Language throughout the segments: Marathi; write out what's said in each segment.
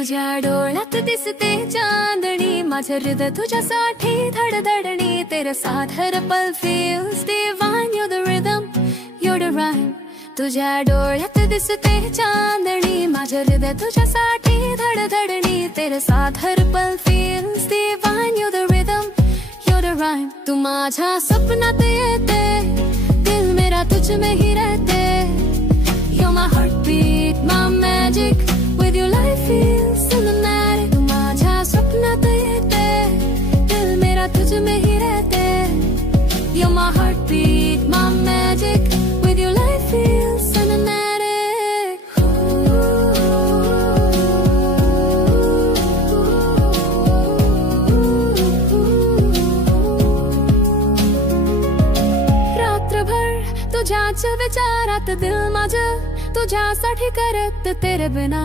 तुझ्या डोळ्यात दिसते चांदणी, माझं हृदय तुझ्यासाठी धडधडणी. तेरे साथ हर पल feels divine. You're the rhythm, you're the rhyme. तुझ्या डोळ्यात दिसते चांदणी, माझं हृदय तुझ्यासाठी धडधडणी. तेरे साथ हर पल feels divine. You're the rhythm, you're the rhyme. तू माझ्या स्वप्नात येते, दिल मेरा तुझ में ही रहते. You're my heartbeat, my magic. With you life feels cinematic. तू माझ्या स्वप्नात येते, दिल मेरा तुझ में ही रहते. You're my heartbeat, my magic. With you life feels cinematic. रात्रभर तुझ्याच विचारात दिल माझं तुझ्यासाठी करत. तेरे बिना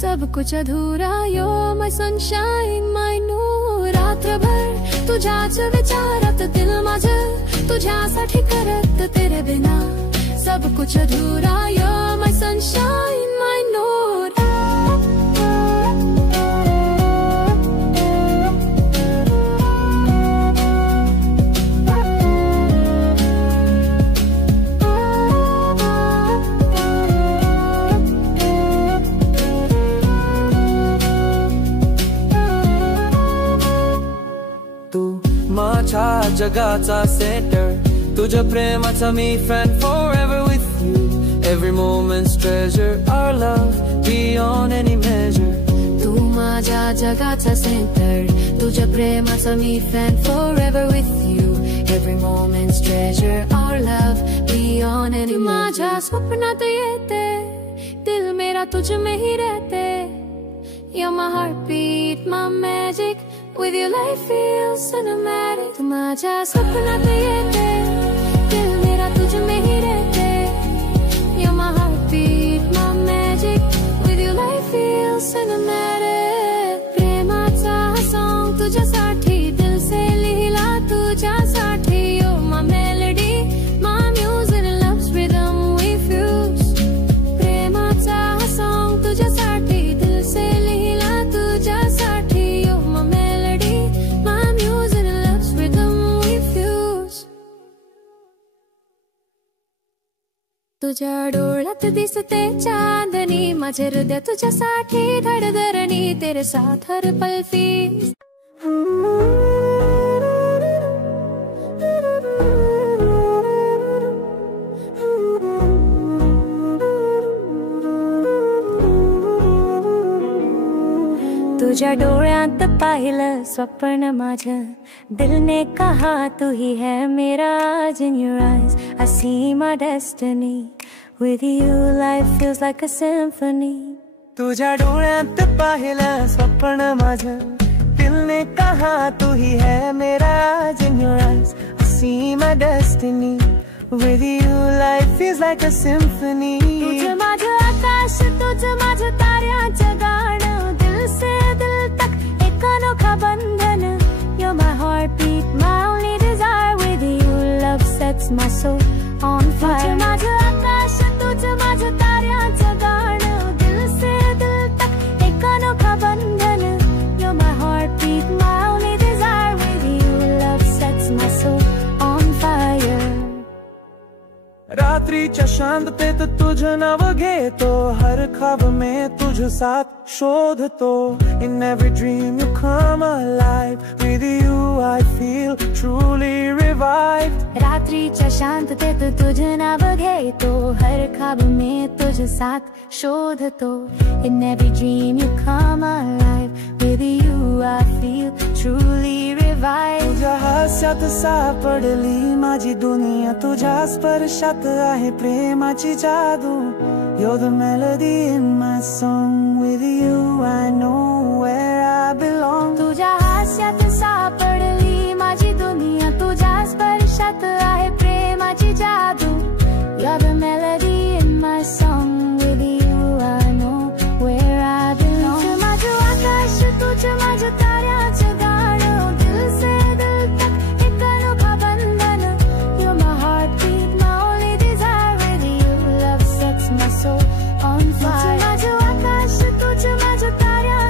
सब कुछ अधूरा. You're my sunshine, my Noor. रात्रभर तुझ्याच विचारात दिल माझं तुझ्यासाठी करत. तेरे बिना सब कुछ अधूरा. You're my sunshine, my Noor. माझ्या जगाचा सेंटर, तुझ्या प्रेमाचा मी fan forever with you. Every moment's treasure, our love beyond any measure. तू माझ्या जगाचा सेंटर, तुझ्या प्रेमाचा मी fan forever with you. Every moment's treasure, our love beyond any measure. माझ्या स्वप्नात येते, दिल मेरा तुझ में ही रहते. You're my heartbeat, my magic. With your life feels cinematic. तू माझ्या स्वप्नात येते, दिल मेरा तुझ में ही रहते. You're my heartbeat, my magic. With your life feels cinematic. प्रेमाचा song तुझ्यासाठी दिल से लिहिला तुझ्यासाठी. You're my melody, my music, love's rhythm we fuse. प्रेमाचा song तुझ्यासाठी दिल से लिहिला तुझ्यासाठी. You're my melody, my music, love's rhythm we fuse. तुझ्या डोळ्यात दिसते चांदणी, माझे हृदय तुझ्यासाठी धडधडणी. तेरे साथ हर पल feels. तुझ्या डोळ्यात पाहिलं स्वप्न माझं, दिल ने कहा तू ही है मेरा. आज in your eyes I see my destiny. With you life feels like a symphony. तुझ्या डोळ्यात पाहिलं स्वप्न माझं, दिल ने कहा तू ही है मेरा. आज in your eyes I see my destiny. With you life feels like a symphony. तुझं माझं आकाश, तुझं माझं ताऱ्याचं गाणं. दिल से दिल तक एक अनोखा बंधन. You're my heartbeat, my only desire. With you love sets my soul on fire. तुझं माझं आकाश, तुझं माझं ताऱ्याचं गाणं. दिल से दिल तक एक अनोखा बंधन. You're my heartbeat, my only desire. With you love sets my soul on fire. रात्रीच्या शांततेत तुझं नाव घेतो, हर ख्वाब में तुझ साथ शोधतो. In every dream you come alive. With you I feel truly revived. रात्रीच्या शांततेत तुझं नाव घेतो, हर ख्वाब में तुझ साथ शोधतो. In every dream you come alive. With you I feel truly revived. तुझ्या हास्यात सापडली माझी दुनिया, तुझ्या स्पर्शात आहे प्रेमाची जादू. You're the melody in my song. With you I know where I belong. तुझ्या हास्यात सापडली माझी दुनिया, तुझ्या स्पर्शात आहे प्रेमाची जादू. You're the melody in my song. With you I know where I belong. तुझं माझं आकाश, तुझं माझं ताऱ्याचं गाणं. दिल से दिल तक एक अनोखा बंधन. You're my heartbeat, my only desire. With you love sets my soul on fire. तुझं माझं आकाश, तुझं माझं ताऱ्याचं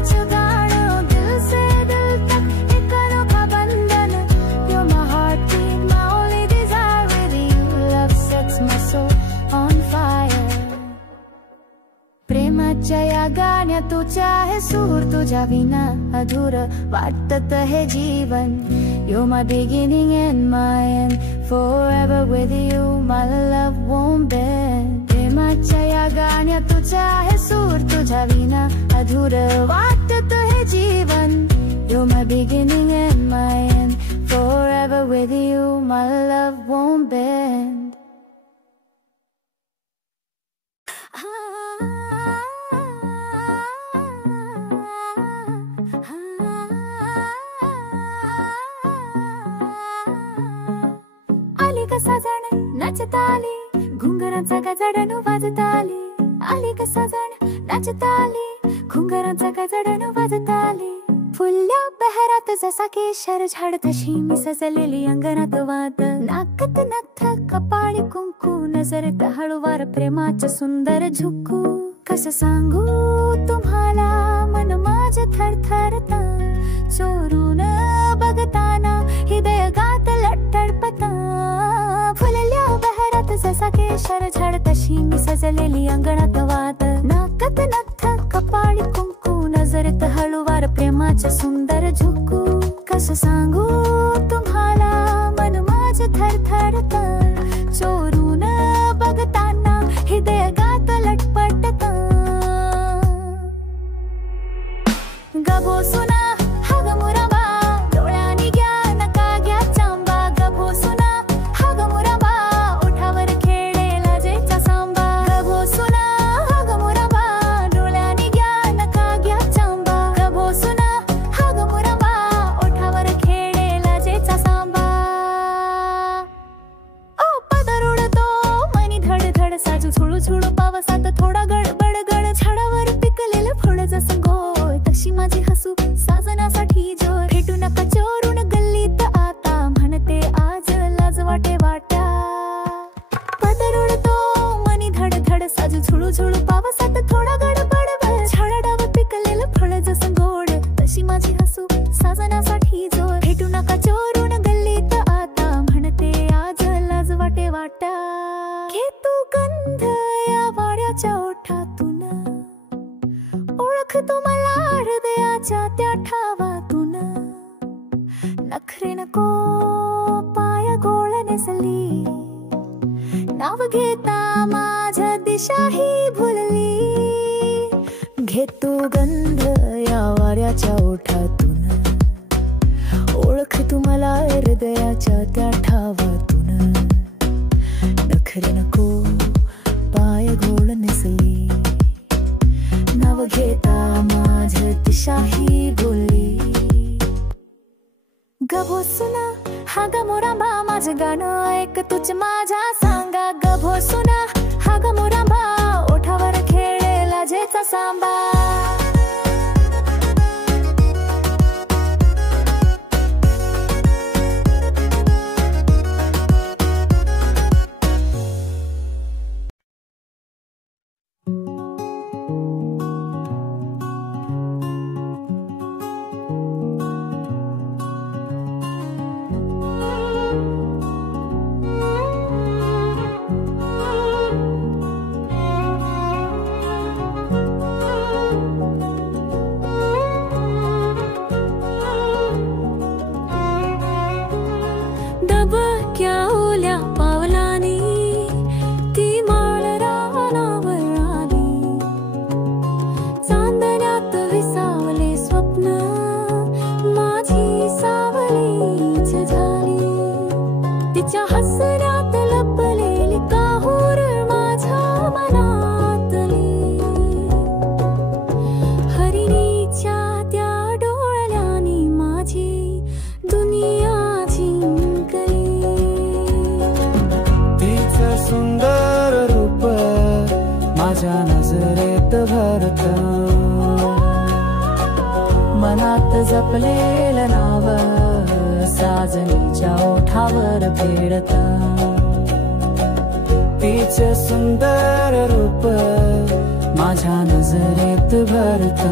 गाण्यात तुझ्या आहे सूर, तुझ्या विना अधूर वाटत हे जीवन. You're my beginning and my end, forever with you my love won't bend. प्रेमाच्या या गाण्यात तुझ्या आहे सूर, तुझ्या विना अधूर वाटत हे जीवन. You're my beginning and my end, forever with you my love won't bend. आली कसा जण नाचत आली, घुंगरांचा गजडण वाजत आली. आली कसा जण नाचत आली, घुंगरांचा गजडण वाजत आली. फुलल्या बहरात जसा केशर झाड, तशी मी सजलेली अंगणात वाद. नाकत नथ कपाळी कुंकू, नजरेत हळूवार प्रेमाचं सुंदर झुकू. कसं सांगू तुम्हाला मन माझं थरथरत, चोरून बघताना हृदय गात लटपट. फुलल्या बहरात जसा केशर झाड, तशी मी सजलेली अंगणात वाद. नाकत नथ कपाळी कुंकू, नजरेत हळूवार प्रेमाचं सुंदर झुकू. कसं सांगू तुम्हाला मन माझं थरथरत, चोरून बघताना हृदय गात लटपटत. गभो सुना हा ग मुराबा, डोळ्यानी घ्या नका घ्या चांबा. गभो सुना हा ग मुराबा, ओठावर खेळे लाजेचा सांबा. गभो सुना हा ग मुराबा, डोळ्यानी घ्या नका घ्या चांबा. गभो सुना हा ग मुराबा, ओठावर खेळे लाजेचा सांबा. ओ पदर उडतो मनी धड धड, साजू झुळू झुळू पावसात थोडा गडबड गड. झाडावर पिकलेलं फळ जसं गोड, तशी माझी हसू साजनासाठी जोर. भेटू नका चोरून गल्लीत आता, म्हणते आज लाज वाटे वाटा. पदर उडतो मनी धड धड, साजू झुळू झुळू पावसात थोडा गडबड गड. झाडावर पिकलेलं फळ जसं गोड, तशी माझी हसू साजनासाठी जोर. भेटू नका चोरून गल्लीत आता, म्हणते आज लाज वाटे वाटा. घे तू गंध या वाड्याच्या ओठातून, ओळख तू मला हृदयाच्या त्या ठावातून. नखरे नको पाय गोळ नेसली, नाव घेता माझ्या दिशाही भुलली. घे तू गंध या वाऱ्याच्या ओठातून, ओळख तू मला हृदयाच्या त्या ठावातून. नखरे नको पाय गोळ नेसली, नाव घेता माझ्या दिशाही भुलली. गभो सुना हा ग मोरांबा, माझं गाणं ऐक तुझ माझ्या सांगा. गभो सुना हा ग मोरांबा, ओठावर खेळे लाजेचा सांबा. मनात जपलेलं नाव साजनीच्या ओठावर फेडत. तिचं सुंदर रूप माझ्या नजरेत भरत.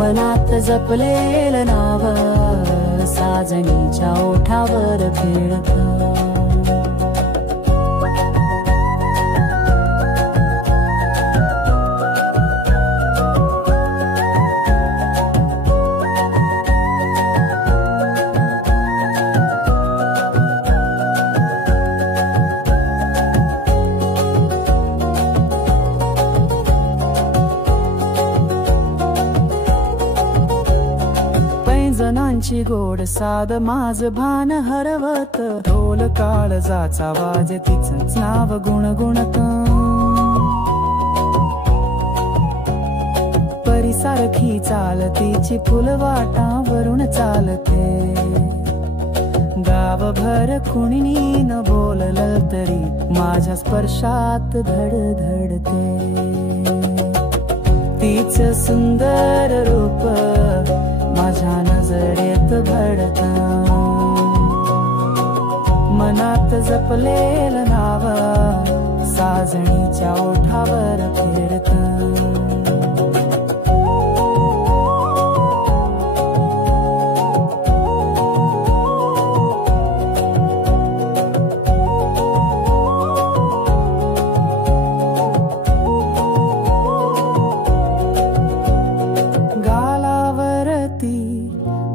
मनात जपलेलं नाव साजनीच्या ओठावर फेडत. तिची गोड साद माझ भान हरवत, ढोल काळजाचा वाज तिचंच नाव गुणगुणत, परिसारखी चाल तिची फुलवाटावरून चालते, गावभर कुणी न बोललं तरी माझ्या स्पर्शात धडधडते, तीच सुंदर रूप माझ्या नजरेत भरता, मनात जपलेलं नाव साजणीच्या ओठावर फिरतं,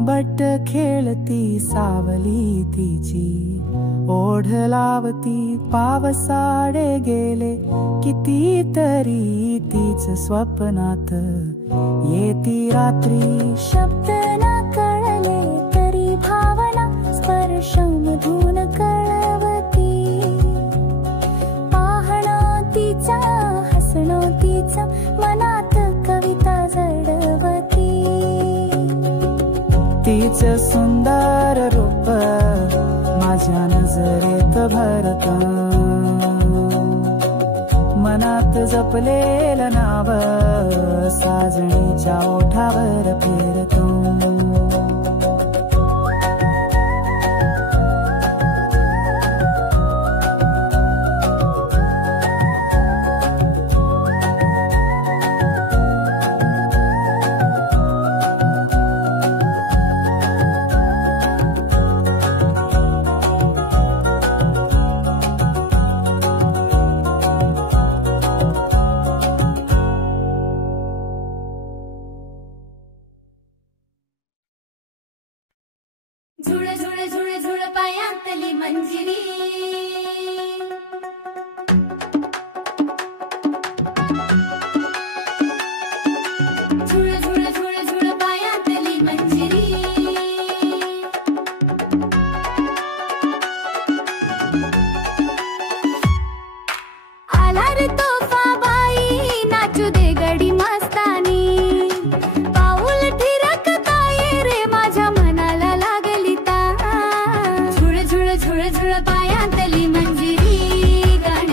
बट खेळती सावली तिची, ओढ लावती पावसाडे गेले कितीतरी, तीच स्वप्नात येती रात्री, शब्द न कळले तरी भावना स्पर्शमधून कळवती, पाहणं तिचा हसणं तिचं मनात कविता जडवती, तीच सुंदर रूप माझ्या नजरेत भरतं, मनात जपलेलं नाव साजणीच्या ओठावर फिरतं, झुळ झुळ झुळ झुळ पायातली मंजिरी, झुळ झुळ झुळ झुळ पायातली मंजिरी, आला रे तोफा बाई नाचू दे गडी मस्तानी, पाऊल ठिरकता ये रे माझ्या मनाला लागली ता, झुळ झुळ झुळ झुळ पायातली मंजिरी गाणी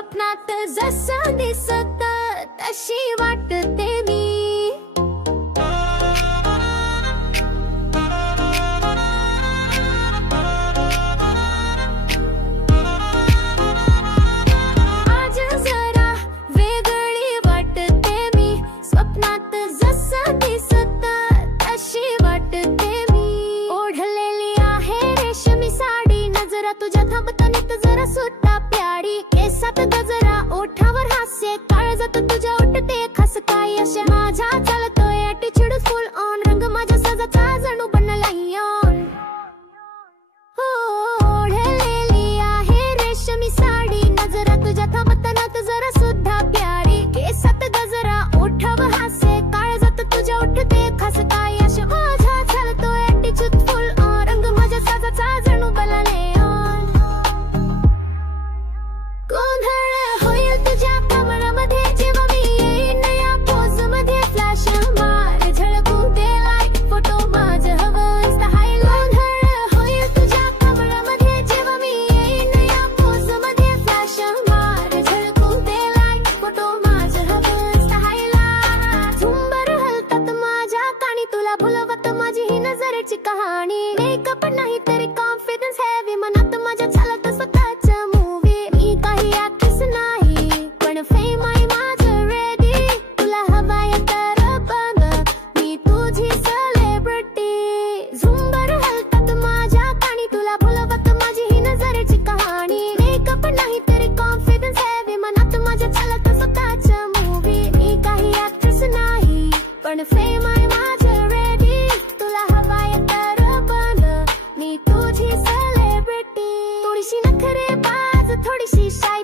स्वप्नात जसं दिसत तशी वाटते मी. आज जरा वेगळी वाटते मी. स्वप्नात जसं दिसत तशी वाटते मी. ओढलेली आहे रेशमी साडी, नजरा तुझ्या थांबतानीत जरा सुद्धा प्यारी. केसात गजरा, ओठावर हास्य, काळजात तुझ्या उठते खास काय अशा. माझ्या चालतोय ॲटिट्यूड फुल ऑन, रंग माझ्या साजाचा जणू बनला ऑन. ओढलेली आहे रेशमी साडी, नजरा तुझ्या थांबतानात जरा सुद्धा प्यारी. केसात गजरा, ओठावर हास्य, काळजात तुझ्या उठते खास काय अशा. माझ्या चालतोय ॲटिट्यूड फुल ऑन, रंग माझ्या साजाचा जणू बनला ऑन. गोंधळ होईल तुझ्या कमळामध्ये जेव्हा मी येईन या पोज मध्ये. फ्लॅश मार झळकू दे लाईट फोटो माझं हवं इंस्टा हायलाइट. गोंधळ होईल तुझ्या कमळामध्ये जेव्हा मी येईन या पोज मध्ये. फ्लॅश मार झळकू दे लाईट फोटो माझं हवं इंस्टा हायलाइट. झुंबर हलतात माझ्या कानी, तुला भुलवत माझी ही नजरेची कहाणी. मेकअप नाही तरी कॉन्फिडन्स हेवी, मनात माझ्या चालत स्वतःच मूवी. मी काही ऍक्ट्रेस नाही पण फेम आहे माझं रेडी. तुला हवाय तर बघ मी तुझी सेलिब्रिटी. झुंबर हलतात माझ्या कानी, तुला भुलवत माझी ही नजरेची कहाणी. मेकअप नाही तरी कॉन्फिडन्स हेवी, मनात माझ्या चालत स्वतःच मूवी. मी काही ऍक्ट्रेस नाही पण फेम आहे माझं रेडी. तुला हवाय तर बघ मी तुझी सेलिब्रिटी. थोडीशी नखरे बाज, थोडीशी शाय,